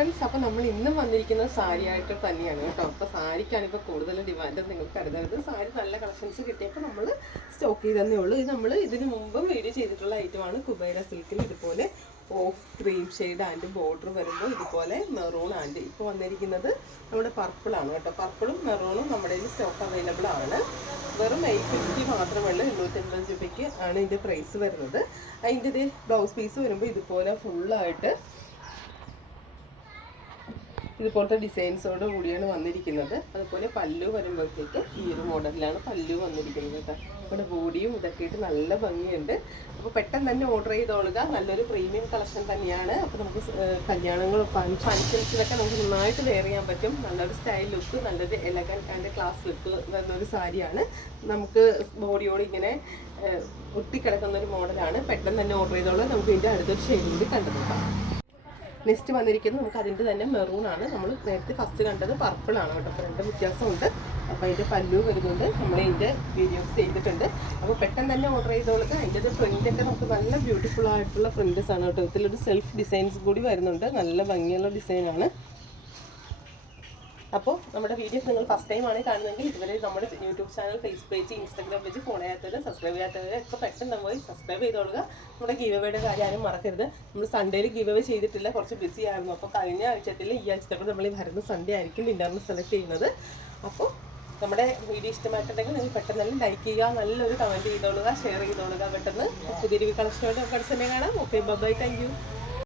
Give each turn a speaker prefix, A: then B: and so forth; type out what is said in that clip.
A: Friends അപ്പോൾ നമ്മൾ ഇന്നും വന്നിരിക്കുന്ന സാരി ആയിട്ട് തന്നെയാണ് കേട്ടോ. അപ്പോൾ സാരിക്കാണ് ഇപ്പോൾ കൂടുതൽ ഡിമാൻഡ് നിങ്ങൾ കരുതരുത്. സാരി നല്ല കളക്ഷൻസ് കിട്ടിയപ്പോൾ നമ്മൾ സ്റ്റോക്ക് ചെയ്തതന്നേ ഉള്ളൂ. ഇത് നമ്മൾ ഇതിനു മുമ്പും വീഡിയോ ചെയ്തിട്ടുള്ള ഐറ്റമാണ് കുബൈര സിൽക്കിൽ ഇതുപോലെ off cream shade and border വരുമ്പോൾ ഇതുപോലെ മെറൂൺ ആൻഡ് ഇപ്പോൾ വന്നിരിക്കുന്നത് നമ്മുടെ പർപ്പിളാണ് കേട്ടോ. പർപ്പിളും മെറൂണും നമ്മുടെ കയ്യിൽ സ്റ്റോക്ക് അവൈലബിൾ ആണ്. വെറും എയ്റ്റ് ഫിഫ്റ്റി മാത്രമല്ല എണ്ണൂറ്റമ്പത് രൂപയ്ക്ക് ആണ് ഇതിന്റെ പ്രൈസ് വരുന്നത്. അതിന്റെ ബ്ലൗസ് പീസ് വരുമ്പോൾ ഇതുപോലെ ഫുള്ളായിട്ട് ഇതുപോലത്തെ ഡിസൈൻസോട് കൂടിയാണ് വന്നിരിക്കുന്നത്. അതുപോലെ പല്ലു വരുമ്പോഴത്തേക്ക് ഈ ഒരു മോഡലിലാണ് പല്ലു വന്നിരിക്കുന്നത് കേട്ടോ. ഇവിടെ ബോഡിയും ഇതൊക്കെ ആയിട്ട് നല്ല ഭംഗിയുണ്ട്. അപ്പോൾ പെട്ടെന്ന് തന്നെ ഓർഡർ ചെയ്തോളുക. നല്ലൊരു പ്രീമിയം കളക്ഷൻ തന്നെയാണ്. അപ്പോൾ നമുക്ക് ഫങ്ഷൻസിലൊക്കെ കല്യാണങ്ങളും ഫങ്ഷൻസിനൊക്കെ നമുക്ക് നന്നായിട്ട് വെയർ ചെയ്യാൻ പറ്റും. നല്ലൊരു സ്റ്റൈൽ ലുക്ക് നല്ലൊരു എലഗന്റ് ആൻഡ് ക്ലാസ് ലുക്ക് എന്നൊരു സാരിയാണ്. നമുക്ക് ബോഡിയോട് ഇങ്ങനെ ഒട്ടിക്കിടക്കുന്ന ഒരു മോഡലാണ്. പെട്ടെന്ന് തന്നെ ഓർഡർ ചെയ്തോളുക. നമുക്ക് ഇതിന്റെ അടുത്തൊരു ഷെയ്ഡ് കൂടി കണ്ടു നോക്കാം. നെക്സ്റ്റ് വന്നിരിക്കുന്നത് നമുക്ക് അതിന്റെ തന്നെ മെറൂൺ ആണ്. നമ്മൾ നേരത്തെ ഫസ്റ്റ് കണ്ടത് പർപ്പിൾ ആണ് കേട്ടോ. അപ്പോൾ രണ്ട് വ്യത്യാസമുണ്ട്. അപ്പോൾ അതിന്റെ പല്ലു വരുന്നുണ്ട്. നമ്മൾ ഇതിന്റെ വീഡിയോസ് ചെയ്തിട്ടുണ്ട്. അപ്പോൾ പെട്ടെന്ന് തന്നെ ഓർഡർ ചെയ്തോളുക. അതിന്റെ പ്രിന്റൊക്കെ നമുക്ക് നല്ല ബ്യൂട്ടിഫുൾ ആയിട്ടുള്ള പ്രിന്റസ് ആണ് കേട്ടോ. ഇതിലൊരു സെൽഫ് ഡിസൈൻസ് കൂടി വരുന്നുണ്ട്. നല്ല ഭംഗിയുള്ള ഡിസൈനാണ് അപ്പോൾ നമ്മുടെ വീഡിയോസ് നിങ്ങൾ ഫസ്റ്റ് ടൈം ആണ് കാണുന്നതെങ്കിൽ ഇതുവരെ നമ്മുടെ YouTube channel Facebook page Instagram page follow ചെയ്യാത്തവരും subscribe ചെയ്യാത്തവരും ഒക്കെ പെട്ടെന്ന് പോയി സബ്സ്ക്രൈബ് ചെയ്തോളുക. നമ്മുടെ ഗീവ് അവയുടെ കാര്യം ആരും മറക്കരുത്. നമ്മൾ സൺഡേയിൽ ഗീവ് അവേ ചെയ്തിട്ടില്ല കുറച്ച് ബിസി ആയിരുന്നു. അപ്പോൾ കഴിഞ്ഞ ആഴ്ചത്തിൽ ഈ ആഴ്ചത്തെ നമ്മൾ ഈ വരുന്ന സൺഡേ ആയിരിക്കും വിന്നറിന് സെലക്ട് ചെയ്യുന്നത്. അപ്പോൾ നമ്മുടെ വീഡിയോ ഇഷ്ടമായിട്ടുണ്ടെങ്കിൽ നിങ്ങൾ പെട്ടെന്ന് തന്നെ ലൈക്ക് ചെയ്യുക നല്ലൊരു കമന്റ് ചെയ്തോളുക ഷെയർ ചെയ്തോളുക. പെട്ടെന്ന് പുതിയൊരു കളക്ഷനോട് നമുക്ക് അടുത്ത് തന്നെ കാണാം. Okay bye thank you